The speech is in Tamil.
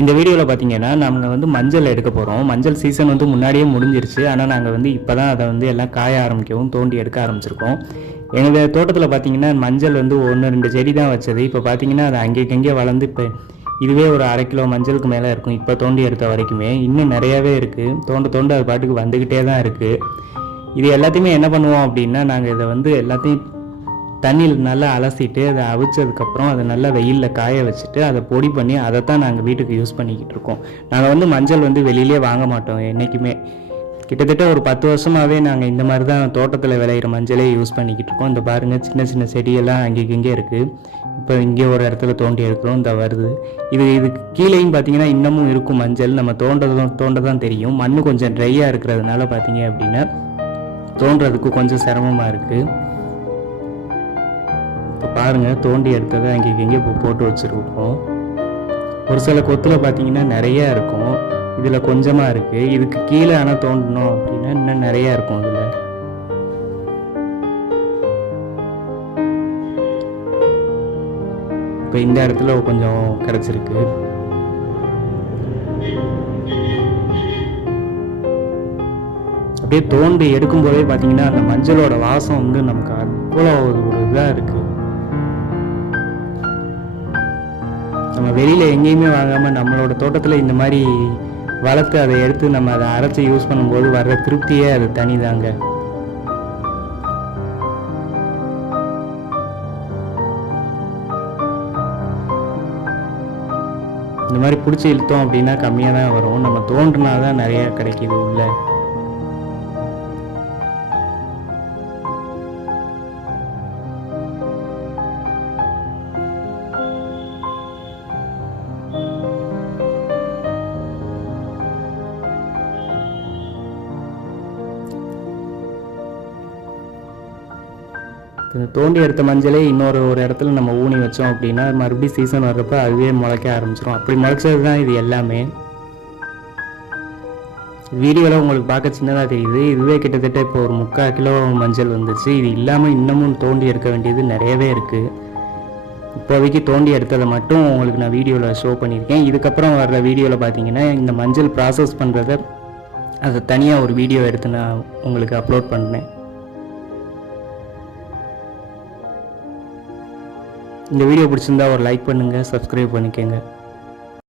இந்த வீடியோவில் பார்த்தீங்கன்னா நாங்கள் வந்து மஞ்சள் எடுக்க போகிறோம் மஞ்சள் சீசன் வந்து முன்னாடியே முடிஞ்சிருச்சு. ஆனால் நாங்கள் வந்து இப்போ தான் அதை வந்து எல்லாம் காய ஆரம்பிக்கவும் தோண்டி எடுக்க ஆரம்பிச்சிருக்கோம். எங்கள் தோட்டத்தில் பார்த்தீங்கன்னா மஞ்சள் வந்து ஒன்று ரெண்டு செடி தான் வச்சது. இப்போ பார்த்தீங்கன்னா அது அங்கேக்கங்கே வளர்ந்து இப்போ இதுவே ஒரு அரை கிலோ மஞ்சளுக்கு மேலே இருக்கும். இப்போ தோண்டி எடுத்த வரைக்குமே. இன்னும் நிறையாவே இருக்குது தோண்ட தோண்ட அது பாட்டுக்கு வந்துக்கிட்டே தான் இருக்குது இது எல்லாத்தையுமே என்ன பண்ணுவோம் அப்படின்னா நாங்கள் இதை வந்து எல்லாத்தையும் தண்ணியில் நல்லா அலசிட்டு அதை அவிச்சதுக்கப்புறம் அதை நல்லா வெயிலில் காய வச்சுட்டு அதை பொடி பண்ணி அதை தான் நாங்கள் வீட்டுக்கு யூஸ் பண்ணிக்கிட்டு இருக்கோம். நாங்கள் வந்து மஞ்சள் வந்து வெளியிலே வாங்க மாட்டோம் என்றைக்குமே கிட்டத்தட்ட ஒரு பத்து வருஷமாகவே நாங்கள் இந்த மாதிரி தான் தோட்டத்தில் விளையிற மஞ்சளே யூஸ் பண்ணிக்கிட்டு இருக்கோம். இந்த பாருங்கள் சின்ன சின்ன செடியெல்லாம் அங்கே இங்கே இருக்குது இப்போ இங்கே ஒரு இடத்துல தோண்டி எடுக்கிறோம் இந்த வருது. இது இதுக்கு கீழேயும் பார்த்தீங்கன்னா இன்னமும் இருக்கும் மஞ்சள். நம்ம தோண்டதும் தோண்ட தான் தெரியும். மண் கொஞ்சம் ட்ரையாக இருக்கிறதுனால பார்த்தீங்க அப்படின்னா தோன்றதுக்கு கொஞ்சம் சிரமமாக இருக்குது பாருங்கள் தோண்டி எடுத்ததை அங்கே இங்கே இப்போ போட்டு வச்சுருக்கோம். ஒரு சில கொத்தில் பார்த்தீங்கன்னா நிறையா இருக்கும். இதில் கொஞ்சமாக இருக்குது இதுக்கு கீழே ஆனால் தோண்டணும் அப்படின்னா இன்னும் நிறையா இருக்கும் இதில். இப்போ இந்த இடத்துல கொஞ்சம் கிடச்சிருக்கு அப்படியே தோண்டி எடுக்கும்போதே பார்த்தீங்கன்னா அந்த மஞ்சளோட வாசம் வந்து நமக்கு அவ்வளோ ஒரு இதாக இருக்குது நம்ம வெளியில் எங்கேயுமே வாங்காமல் நம்மளோட தோட்டத்தில் இந்த மாதிரி வளர்த்து அதை எடுத்து நம்ம அதை அரைச்சி யூஸ் பண்ணும்போது வர்ற திருப்தியே அது தனிதாங்க. இந்த மாதிரி பிடிச்சி இழுத்தோம் அப்படின்னா கம்மியாக தான் வரும். நம்ம தோன்றுனா தான் நிறைய கிடைக்கிது உள்ள. தோண்டி எடுத்த மஞ்சளே இன்னொரு ஒரு இடத்துல நம்ம ஊனி வச்சோம் அப்படின்னா மறுபடியும் சீசன் வர்றப்ப அதுவே முளைக்க ஆரம்பிச்சிடும் அப்படி முளைச்சது தான் இது எல்லாமே. வீடியோவில் உங்களுக்கு பார்க்க சின்னதாக தெரியுது. இதுவே கிட்டத்தட்ட இப்போ ஒரு முக்கால் கிலோ மஞ்சள் வந்துச்சு. இது இல்லாமல் இன்னமும் தோண்டி எடுக்க வேண்டியது நிறையவே இருக்குது இப்போதைக்கு தோண்டி எடுத்ததை மட்டும் உங்களுக்கு நான் வீடியோவில் ஷோ பண்ணியிருக்கேன். இதுக்கப்புறம் வர்ற வீடியோவில் பார்த்தீங்கன்னா இந்த மஞ்சள் ப்ராசஸ் பண்ணுறத அதை தனியாக ஒரு வீடியோ எடுத்து நான் உங்களுக்கு அப்லோட் பண்ணேன் இந்த வீடியோ பிடிச்சிருந்தா ஒரு லைக் பண்ணுங்கள் சப்ஸ்கிரைப் பண்ணிக்கோங்க.